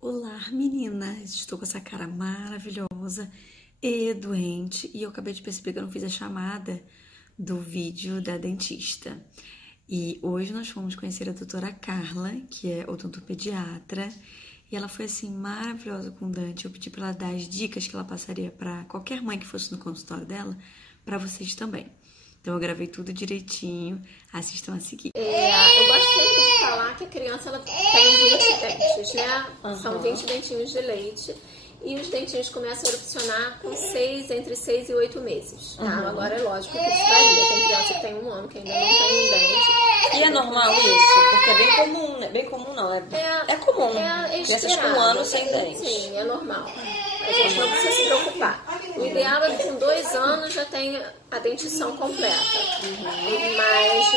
Olá, meninas! Estou com essa cara maravilhosa e doente e eu acabei de perceber que eu não fiz a chamada do vídeo da dentista. E hoje nós fomos conhecer a doutora Carla, que é odontopediatra, e ela foi assim maravilhosa com o Dante. Eu pedi para ela dar as dicas que ela passaria para qualquer mãe que fosse no consultório dela, para vocês também. Então eu gravei tudo direitinho, assistam a seguir. Eu gosto sempre de falar que a criança ela tem 20 dentes, né? São 20 dentinhos de leite. E os dentinhos começam a erupcionar com entre 6 e 8 meses. Tá? Agora é lógico que isso varia. Tem criança que tem 1 ano que ainda não tem um dente. E é normal isso? Porque é bem comum, né? Bem comum não, é comum. Crianças com 1 ano sem dente. Sim, é normal. A gente não precisa se preocupar. O ideal é que com 2 anos já tenha a dentição completa. Mas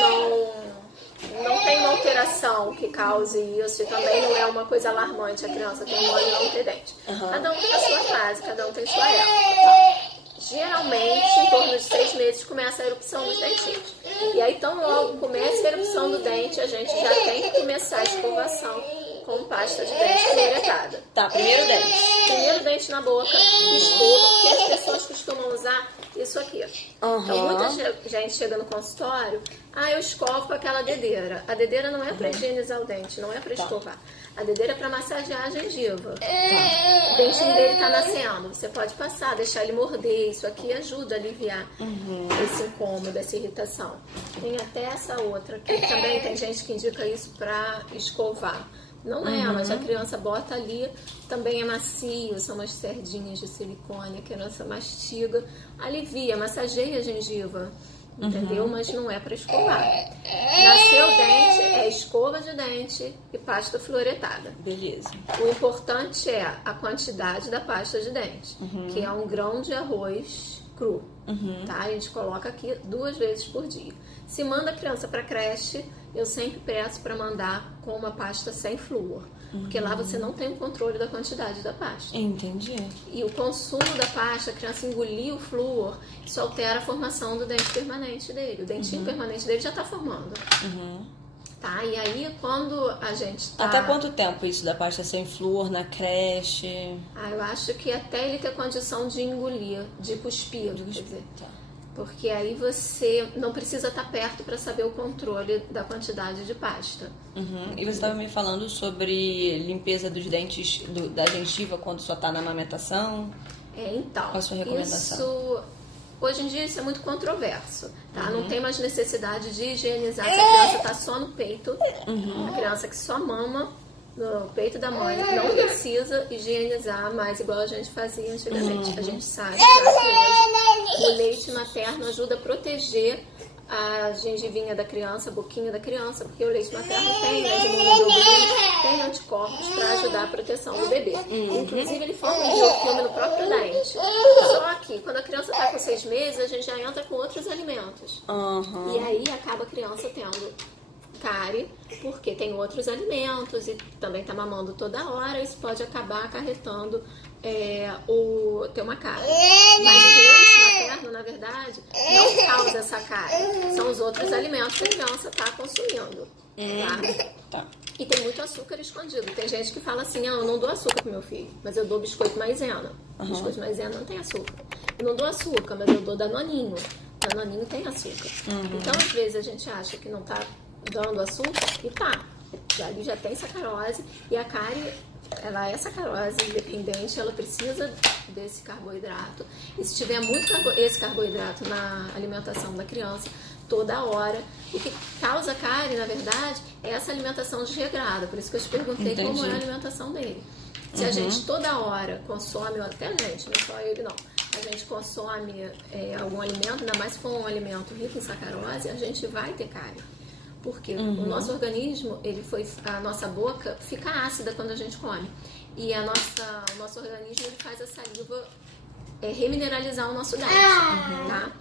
não tem uma alteração que cause isso e também não é uma coisa alarmante a criança ter 1 ano e não ter dente. Cada um tem a sua fase, cada um tem sua época. Geralmente, em torno de 6 meses, começa a erupção dos dentinhos. E aí, tão logo começa a erupção do dente, a gente já tem que começar a escovação com pasta de dente fluoretada. Tá, primeiro dente. Primeiro dente na boca, escova, porque as pessoas costumam usar isso aqui. Então, muita gente chega no consultório, eu escovo com aquela dedeira. A dedeira não é para higienizar o dente, não é para escovar. A dedeira é para massagear a gengiva. O dentinho dele tá nascendo, você pode passar, deixar ele morder. Isso aqui ajuda a aliviar esse incômodo, essa irritação. Tem até essa outra aqui, também tem gente que indica isso para escovar. Não é, mas a criança bota ali, também é macio, são umas cerdinhas de silicone, a criança mastiga, alivia, massageia a gengiva, entendeu? Mas não é para escovar. Nasceu o dente, é escova de dente e pasta fluoretada. Beleza. O importante é a quantidade da pasta de dente, que é 1 grão de arroz cru, tá? A gente coloca aqui 2 vezes por dia. Se manda a criança para creche, eu sempre peço para mandar com uma pasta sem flúor, porque lá você não tem o controle da quantidade da pasta. Entendi. E o consumo da pasta, a criança engolir o flúor, isso altera a formação do dente permanente dele. O dentinho permanente dele já está formando. Tá? E aí, quando a gente tá... Até quanto tempo isso da pasta sem flúor na creche? Eu acho que até ele ter condição de engolir, de cuspir, quer dizer. Tá. Porque aí você não precisa estar perto para saber o controle da quantidade de pasta. E você estava me falando sobre limpeza dos dentes, da gengiva quando só está na amamentação? Então, qual a sua recomendação? Isso, hoje em dia isso é muito controverso, tá? Não tem mais necessidade de higienizar se a criança está só no peito. A criança que só mama no peito da mãe não precisa higienizar mais igual a gente fazia antigamente. A gente sabe que hoje o leite materno ajuda a proteger a gengivinha da criança, a boquinha da criança, porque o leite materno tem as imunoglobulinas, tem anticorpos para ajudar a proteção do bebê. Inclusive, ele forma um biofilme no próprio dente. Só que, quando a criança está com 6 meses, a gente já entra com outros alimentos. E aí, acaba a criança tendo cárie, porque tem outros alimentos e também está mamando toda hora, isso pode acabar acarretando ter uma cárie. Mas o leite materno, na verdade, não causa essa cárie. São os outros alimentos que a criança está consumindo. Tá. E tem muito açúcar escondido. Tem gente que fala assim, eu não dou açúcar pro meu filho, mas eu dou biscoito maisena. Biscoito maisena não tem açúcar. Eu não dou açúcar, mas eu dou danoninho. Danoninho tem açúcar. Então, às vezes, a gente acha que não tá dando açúcar e tá. Ali já tem sacarose e a cárie, ela é sacarose independente, ela precisa desse carboidrato. E se tiver muito esse carboidrato na alimentação da criança, toda hora, o que causa cárie, na verdade, é essa alimentação desregrada. Por isso que eu te perguntei como é a alimentação dele. Se a gente toda hora consome, ou até a gente, não é só ele não, a gente consome algum alimento, ainda mais se for um alimento rico em sacarose, a gente vai ter cárie. Porque o nosso organismo, a nossa boca fica ácida quando a gente come. E o nosso organismo ele faz a saliva remineralizar o nosso dente, tá?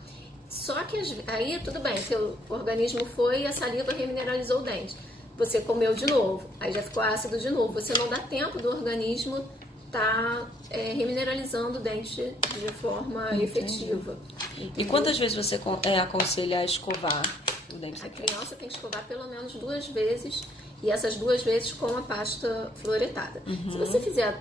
Só que aí tudo bem, seu organismo foi e a saliva remineralizou o dente. Você comeu de novo, aí já ficou ácido de novo. Você não dá tempo do organismo tá remineralizando o dente de forma efetiva. Entendeu? E quantas vezes você aconselha a escovar o dente? A criança tem que escovar pelo menos 2 vezes E essas 2 vezes com a pasta fluoretada. Se você fizer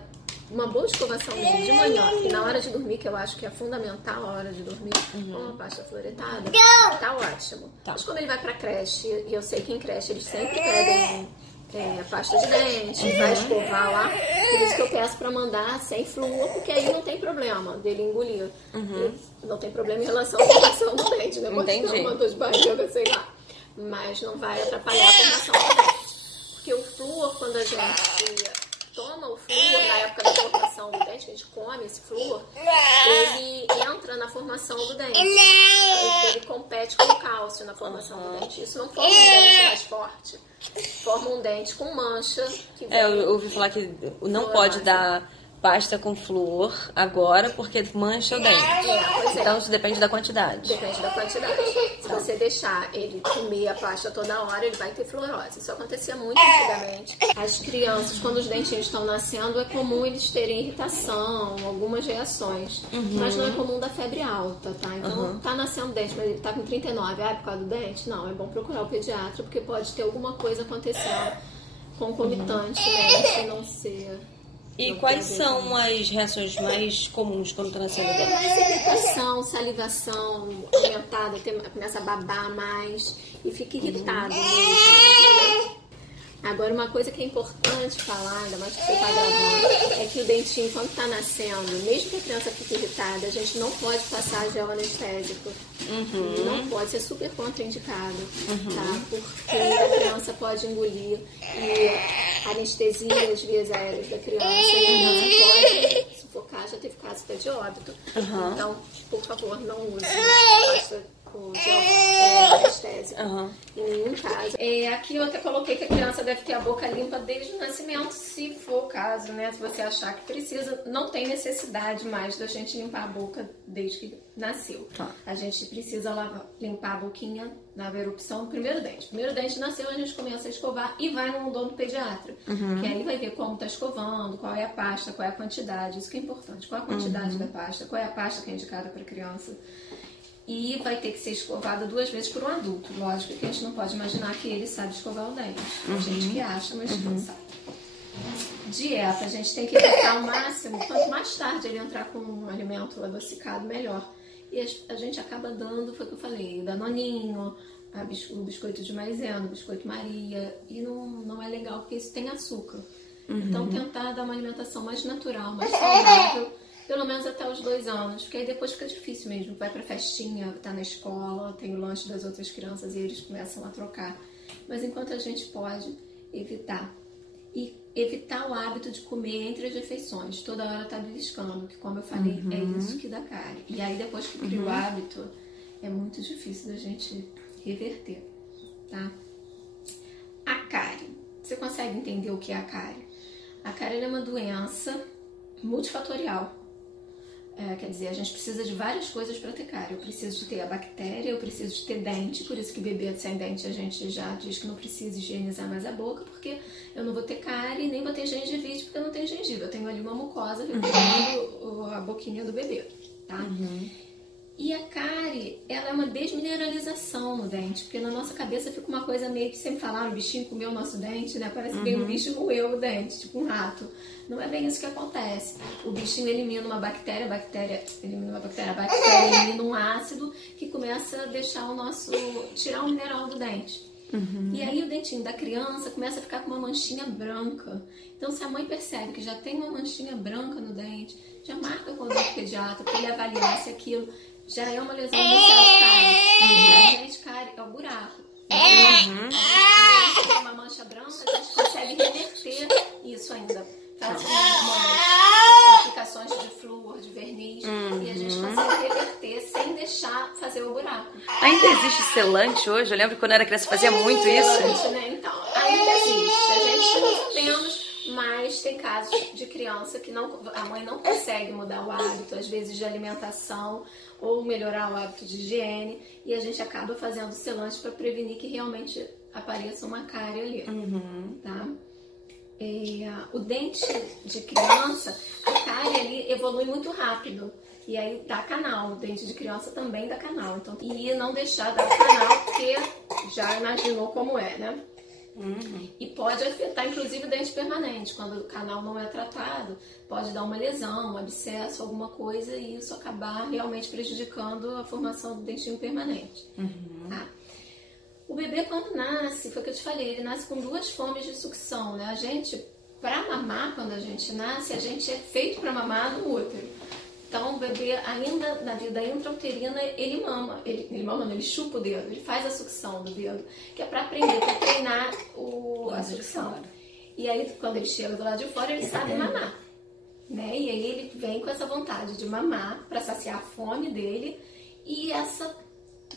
uma boa escovação dele de manhã e na hora de dormir, que eu acho que é fundamental a hora de dormir, com a pasta fluoretada, tá ótimo. Mas como ele vai pra creche, e eu sei que em creche eles sempre pedem pasta de dente, vai escovar lá, por isso que eu peço pra mandar sem flúor, porque aí não tem problema dele engolir. Não tem problema em relação à formação do dente, né? Pode ter uma dor de barriga, sei lá. Mas não vai atrapalhar a formação do dente. Porque o flúor, quando a gente toma o flúor na época da formação do dente, a gente come esse flúor, ele entra na formação do dente. Ele compete com o cálcio na formação do dente. Isso não forma um dente mais forte. Forma um dente com mancha. Que eu ouvi falar que não pode dar pasta com flúor agora, porque mancha o dente. Então isso depende da quantidade. Depende da quantidade. Se você deixar ele comer a pasta toda hora, ele vai ter fluorose. Isso acontecia muito antigamente. As crianças, quando os dentinhos estão nascendo, é comum eles terem irritação, algumas reações. Mas não é comum da febre alta, tá? Então, tá nascendo dente, mas ele tá com 39, por causa do dente? Não, é bom procurar o pediatra, porque pode ter alguma coisa acontecendo concomitante, né? Se não ser... E quais são as reações mais comuns quando está nascendo dente? Irritação, salivação aumentada, começa a babar mais e fica irritado mesmo. Agora, uma coisa que é importante falar, ainda mais que você está gravando, é que o dentinho, quando está nascendo, mesmo que a criança fique irritada, a gente não pode passar gel anestésico. Não pode, ser super contraindicado, tá? Porque a criança pode engolir e anestesia as vias aéreas da criança e a criança pode sufocar, já teve caso até de óbito. Então, por favor, não use o gel anestésico em nenhum caso. Aqui eu até coloquei que a criança deve ter a boca limpa desde o nascimento, se for o caso, né? Se você achar que precisa, não tem necessidade mais da gente limpar a boca desde que nasceu. A gente precisa limpar a boquinha na erupção do primeiro dente. O primeiro dente nasceu, a gente começa a escovar e vai no odonto pediatra. Que aí vai ver como tá escovando, qual é a pasta, qual é a quantidade. Isso que é importante. Qual é a quantidade da pasta, qual é a pasta que é indicada para criança. E vai ter que ser escovada 2 vezes por um adulto. Lógico que a gente não pode imaginar que ele sabe escovar o dente. Tem gente que acha, mas não sabe. Dieta, a gente tem que evitar ao máximo. Quanto mais tarde ele entrar com um alimento adocicado, melhor. E a gente acaba dando, foi o que eu falei, o danoninho, o biscoito de maisena, o biscoito Maria. E não é legal, porque isso tem açúcar. Então, tentar dar uma alimentação mais natural, mais saudável, pelo menos até os 2 anos, porque aí depois fica difícil mesmo. Vai pra festinha, tá na escola, tem o lanche das outras crianças e eles começam a trocar. Mas enquanto a gente pode evitar. E evitar o hábito de comer entre as refeições. Toda hora tá beliscando, que como eu falei, é isso que dá cárie. E aí depois que cria o hábito, é muito difícil da gente reverter, tá? A cárie. Você consegue entender o que é a cárie? A cárie é uma doença multifatorial. Quer dizer, a gente precisa de várias coisas para ter cárie. Eu preciso de ter a bactéria, eu preciso de ter dente, por isso que bebê sem dente a gente já diz que não precisa higienizar mais a boca, porque eu não vou ter cárie, nem vou ter gengivite, porque eu não tenho gengiva. Eu tenho ali uma mucosa recuperando a boquinha do bebê, tá? E a cárie, ela é uma desmineralização no dente, porque na nossa cabeça fica uma coisa meio que sempre falaram, o bichinho comeu o nosso dente, né? Parece que vem um bicho e roeu o dente, tipo um rato. Não é bem isso que acontece. O bichinho elimina uma bactéria, a bactéria elimina um ácido que começa a deixar tirar o mineral do dente. E aí o dentinho da criança começa a ficar com uma manchinha branca. Então, se a mãe percebe que já tem uma manchinha branca no dente, já marca com o odonto pediatra para ele avaliar se aquilo já é uma lesão inicial de cárie. A gente, cárie é o buraco. Se tem uma mancha branca, a gente consegue reverter isso ainda. Faz umas aplicações de flúor, de verniz, e a gente consegue reverter sem deixar fazer o buraco. Ainda existe selante hoje? Eu lembro que quando eu era criança fazia muito isso. Né? Então, ainda existe. A gente não temos, mas tem casos de criança que a mãe não consegue mudar o hábito, às vezes de alimentação, ou melhorar o hábito de higiene, e a gente acaba fazendo selante para prevenir que realmente apareça uma cárie ali, tá? O dente de criança, a cárie ali evolui muito rápido, e aí dá canal, o dente de criança também dá canal, então, e não deixar dar canal, porque já imaginou como é, né? E pode afetar, inclusive, o dente permanente. Quando o canal não é tratado, pode dar uma lesão, um abscesso, alguma coisa, e isso acabar realmente prejudicando a formação do dentinho permanente. Tá? O bebê, quando nasce, foi o que eu te falei, ele nasce com 2 fomes de sucção, né? A gente, para mamar, quando a gente nasce, a gente é feito para mamar no útero. Então, o bebê, ainda na vida intrauterina, ele mama. Ele chupa o dedo, ele faz a sucção do dedo, que é para aprender, para treinar a sucção. E aí, quando ele chega do lado de fora, ele sabe mamar. Né? E aí, ele vem com essa vontade de mamar, para saciar a fome dele, e essa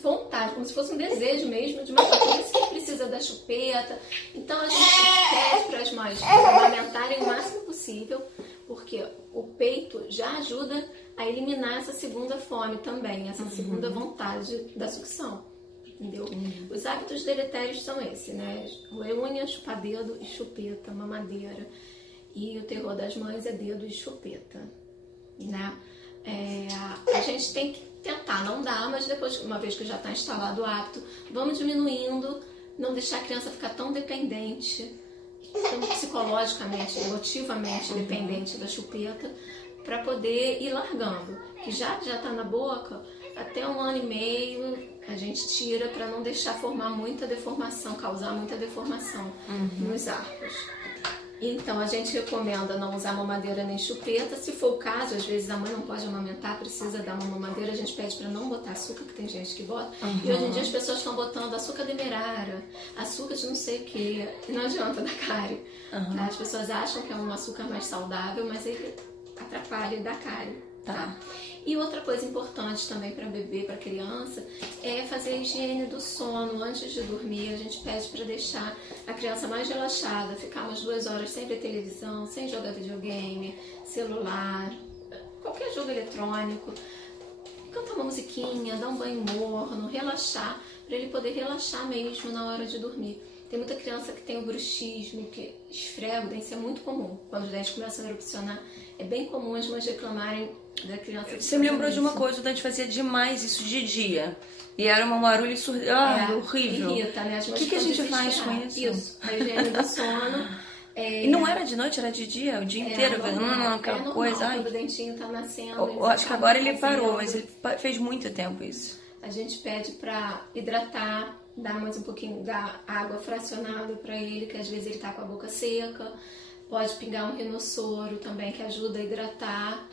vontade, como se fosse um desejo mesmo de mamar. Por isso que ele precisa da chupeta. Então, a gente pede para as mães amamentarem o máximo possível, porque o peito já ajuda a eliminar essa segunda fome também, essa segunda vontade da sucção, entendeu? Os hábitos deletérios são esses, né? Unha, chupa-dedo e chupeta, mamadeira. E o terror das mães é dedo e chupeta, né? A gente tem que tentar, não dá, mas depois, uma vez que já está instalado o hábito, vamos diminuindo, não deixar a criança ficar tão dependente, tão psicologicamente, emotivamente dependente da chupeta, para poder ir largando. Que já está na boca, até 1 ano e meio a gente tira para não deixar formar muita deformação, causar muita deformação nos arcos. Então a gente recomenda não usar mamadeira nem chupeta. Se for o caso, às vezes a mãe não pode amamentar, precisa dar uma mamadeira, a gente pede para não botar açúcar, que tem gente que bota. E hoje em dia as pessoas estão botando açúcar demerara, açúcar de não sei o que, e não adianta dar cárie. Tá? As pessoas acham que é um açúcar mais saudável, mas ele atrapalha e dá cárie. Tá? E outra coisa importante também para bebê, para criança, é fazer a higiene do sono antes de dormir. A gente pede para deixar a criança mais relaxada, ficar umas 2 horas sem ver televisão, sem jogar videogame, celular, qualquer jogo eletrônico. Cantar uma musiquinha, dar um banho morno, relaxar, para ele poder relaxar mesmo na hora de dormir. Tem muita criança que tem o bruxismo, que esfrega o dente, isso é muito comum. Quando os dentes começam a erupcionar, é bem comum as mães reclamarem da criança. Você me lembrou de uma coisa, o dente fazia demais isso de dia. E era uma barulho horrível. Irrita, né? O que a gente faz com isso? Isso, a higiene do sono. E não era de noite, era de dia, o dia inteiro, aquela normal, coisa. Quando o dentinho tá nascendo. Eu acho que agora ele parou, mas ele fez muito tempo isso. A gente pede pra hidratar, dar mais um pouquinho da água fracionada pra ele, que às vezes ele tá com a boca seca. Pode pingar um rinossoro também, que ajuda a hidratar.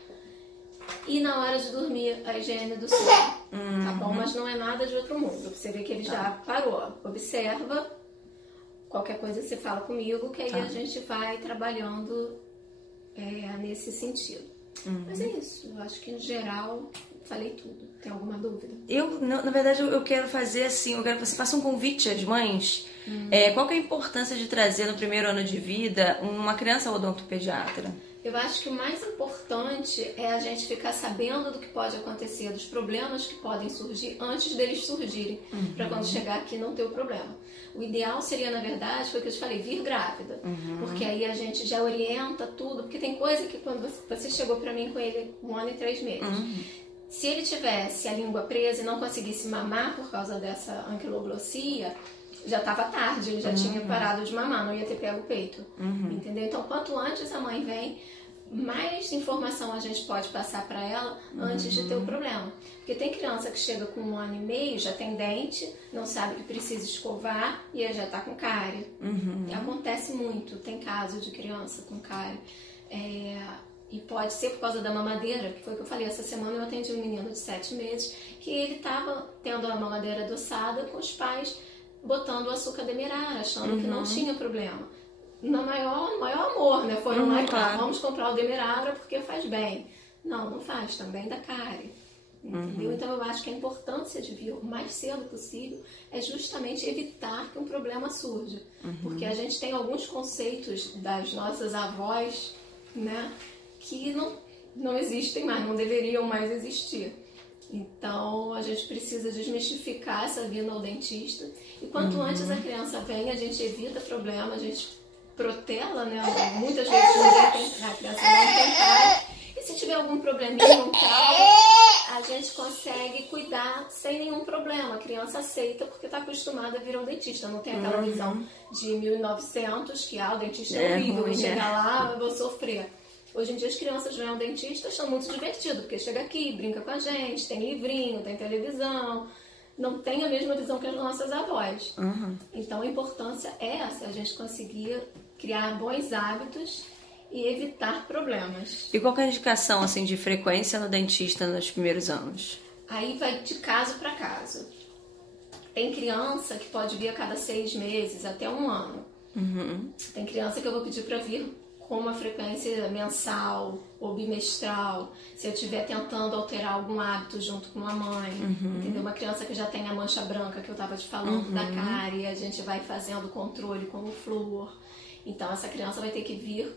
E na hora de dormir, a higiene do sono, tá bom? Mas não é nada de outro mundo. Você vê que ele já parou. Observa. Qualquer coisa você fala comigo, que aí a gente vai trabalhando nesse sentido. Mas é isso. Eu acho que, no geral, falei tudo. Tem alguma dúvida? Na verdade, eu quero fazer assim, eu quero que você faça um convite às mães. Qual que é a importância de trazer no primeiro ano de vida uma criança ao odontopediatra? Eu acho que o mais importante é a gente ficar sabendo do que pode acontecer, dos problemas que podem surgir antes deles surgirem, para quando chegar aqui não ter o problema. O ideal seria, na verdade, foi o que eu te falei, vir grávida, porque aí a gente já orienta tudo, porque tem coisa que quando você chegou para mim com ele 1 ano e 3 meses, se ele tivesse a língua presa e não conseguisse mamar por causa dessa anquiloglossia, já estava tarde, ele já tinha parado de mamar, não ia ter pego o peito, entendeu? Então, quanto antes a mãe vem, mais informação a gente pode passar para ela antes de ter o problema. Porque tem criança que chega com 1 ano e meio, já tem dente, não sabe que precisa escovar e aí já está com cárie. Acontece muito, tem caso de criança com cárie. E pode ser por causa da mamadeira, que foi o que eu falei. Essa semana eu atendi um menino de 7 meses, que ele estava tendo a mamadeira adoçada com os pais botando o açúcar demerara, achando que não tinha problema. No maior amor, né? Foram lá e falaram, vamos comprar o demerara porque faz bem. Não faz, também dá cárie. Entendeu? Então eu acho que a importância de vir o mais cedo possível é justamente evitar que um problema surja. Porque a gente tem alguns conceitos das nossas avós, né, que não existem mais, não deveriam mais existir. Então, a gente precisa desmistificar essa vinda ao dentista. E quanto antes a criança vem, a gente evita problema, a gente protela, né? Muitas vezes a criança não tem cárie. E se tiver algum probleminha, um trauma, a gente consegue cuidar tá sem nenhum problema. A criança aceita porque tá acostumada a vir ao dentista. Não tem aquela visão de 1900 que o dentista é horrível, vou chegar lá, eu vou sofrer. Hoje em dia as crianças vêm ao dentista, acham muito divertido, porque chega aqui, brinca com a gente, tem livrinho, tem televisão, não tem a mesma visão que as nossas avós. Então a importância é essa, a gente conseguir criar bons hábitos e evitar problemas. E qual que é a indicação assim, de frequência no dentista nos primeiros anos? Aí vai de caso para caso. Tem criança que pode vir a cada 6 meses, até 1 ano. Tem criança que eu vou pedir para vir com uma frequência mensal ou bimestral, se eu estiver tentando alterar algum hábito junto com a mãe, entendeu? Uma criança que já tem a mancha branca que eu estava te falando da cárie, a gente vai fazendo controle com o flúor. Então essa criança vai ter que vir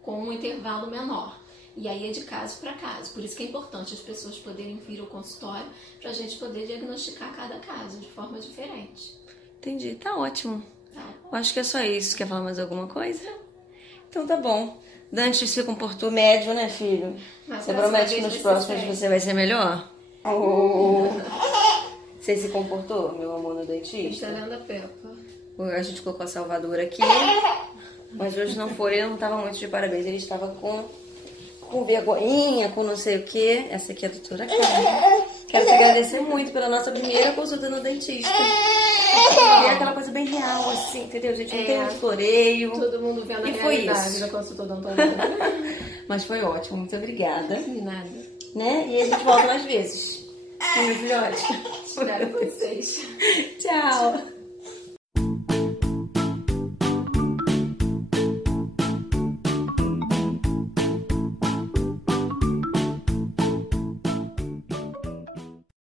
com um intervalo menor. E aí é de caso para caso. Por isso que é importante as pessoas poderem vir ao consultório para a gente poder diagnosticar cada caso de forma diferente. Entendi, tá ótimo. Tá. Eu acho que é só isso. Quer falar mais alguma coisa? Então tá bom. Dante se comportou médio, né, filho? Mas você promete que nos próximos você vai ser melhor? Você se comportou, meu amor, no dentista? Está lendo a Peppa. A gente colocou a Salvador aqui, mas hoje não foi, ele não estava muito de parabéns. Ele estava com vergonhinha, com não sei o quê. Essa aqui é a doutora Carla. Quero te agradecer muito pela nossa primeira consulta no dentista. É aquela coisa bem real, assim, entendeu? A gente não tem muito floreio. Todo mundo vendo a e foi realidade isso. da consulta odontológica. Mas foi ótimo, muito obrigada. De nada. Né? E a gente volta mais vezes. Meu filhote. Espero vocês. Tchau.